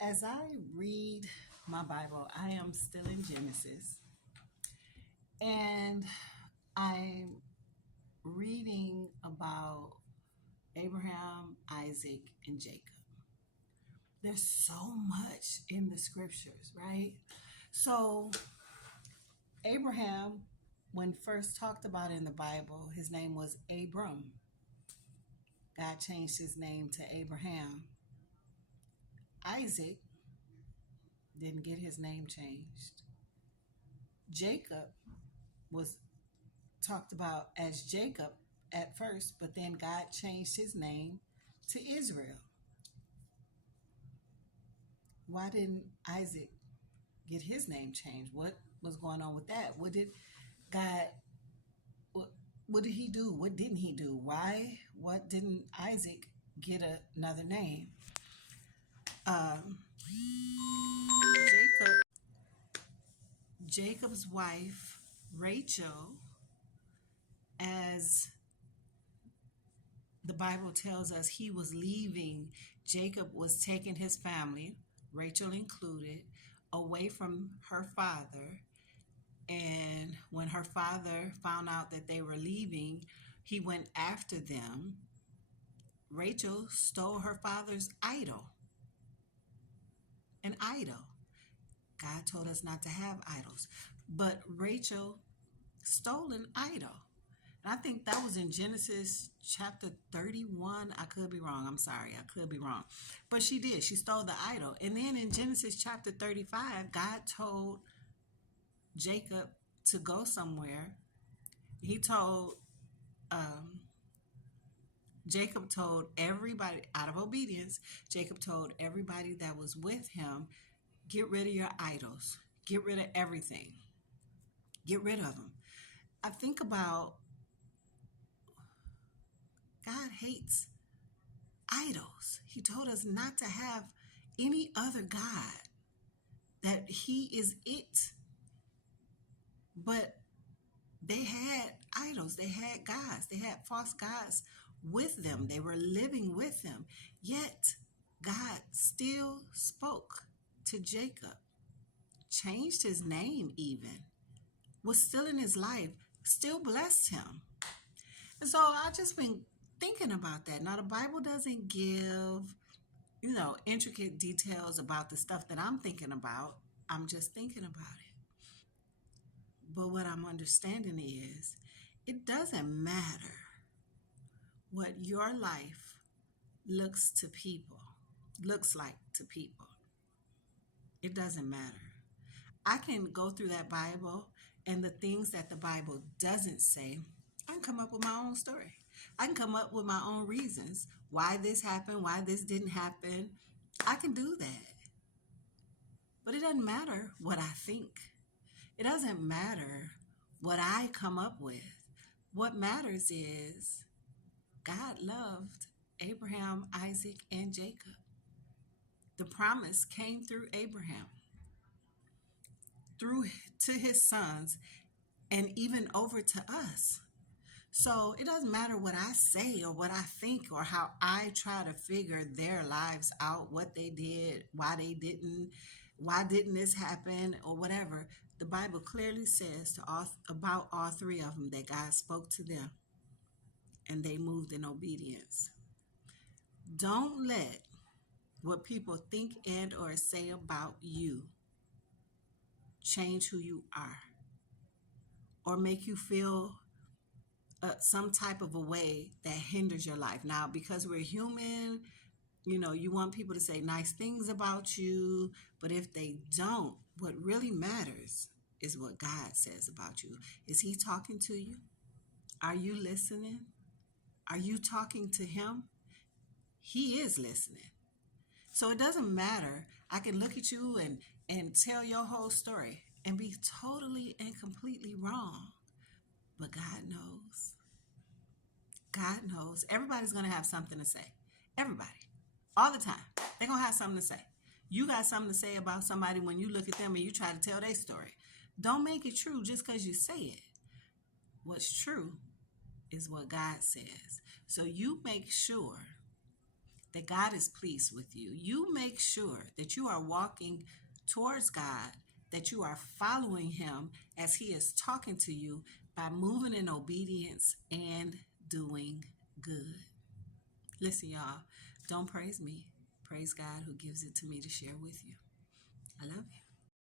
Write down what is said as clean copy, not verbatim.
As I read my Bible, I am still in Genesis, and I'm reading about Abraham, Isaac, and Jacob. There's so much in the scriptures, right? So, Abraham, when first talked about in the Bible, his name was Abram. God changed his name to Abraham. Isaac didn't get his name changed. Jacob was talked about as Jacob at first, but then God changed his name to Israel. Why didn't Isaac get his name changed? What was going on with that? What did God what did he do? What didn't he do? Why what didn't Isaac get another name? Um, Jacob Jacob's wife Rachel, as the Bible tells us, he was leaving. Jacob was taking his family, Rachel included, away from her father. And when her father found out that they were leaving, he went after them. Rachel stole her father's idol, an idol. God told us not to have idols, but Rachel stole an idol. And I think that was in Genesis chapter 31. I could be wrong. I'm sorry. I could be wrong. But she did. She stole the idol. And then in Genesis chapter 35, God told Jacob to go somewhere. He told, um, Jacob told everybody, out of obedience, Jacob told everybody that was with him, get rid of your idols, get rid of everything, get rid of them. I think about God hates idols. He told us not to have any other God, that he is it. But they had idols, they had gods, they had false gods with them. They were living with them. Yet God still spoke to Jacob, changed his name even, was still in his life, still blessed him. And so I just been thinking about that. Now the Bible doesn't give intricate details about the stuff that I'm thinking about. I'm just thinking about it. But what I'm understanding is it doesn't matter what your life looks like to people. It doesn't matter. I can go through that Bible and the things that the Bible doesn't say, I can come up with my own story. I can come up with my own reasons why this happened, why this didn't happen. I can do that. But it doesn't matter what I think. It doesn't matter what I come up with. What matters is God loved Abraham, Isaac, and Jacob. The promise came through Abraham, through to his sons, and even over to us. So it doesn't matter what I say or what I think or how I try to figure their lives out, what they did, why didn't this happen, or whatever. The Bible clearly says about all three of them that God spoke to them and they moved in obedience. Don't let what people think and or say about you change who you are or make you feel some type of a way that hinders your life. Now, because we're human, you want people to say nice things about you, but if they don't, what really matters is what God says about you. Is he talking to you? Are you listening? Are you talking to him? He is listening. So it doesn't matter. I can look at you and tell your whole story and be totally and completely wrong. But God knows. God knows. Everybody's going to have something to say. Everybody. All the time. They're going to have something to say. You got something to say about somebody when you look at them and you try to tell their story. Don't make it true just because you say it. What's true is what God says. So you make sure that God is pleased with you. You make sure that you are walking towards God, that you are following Him as He is talking to you by moving in obedience and doing good. Listen, y'all, don't praise me. Praise God who gives it to me to share with you. I love you.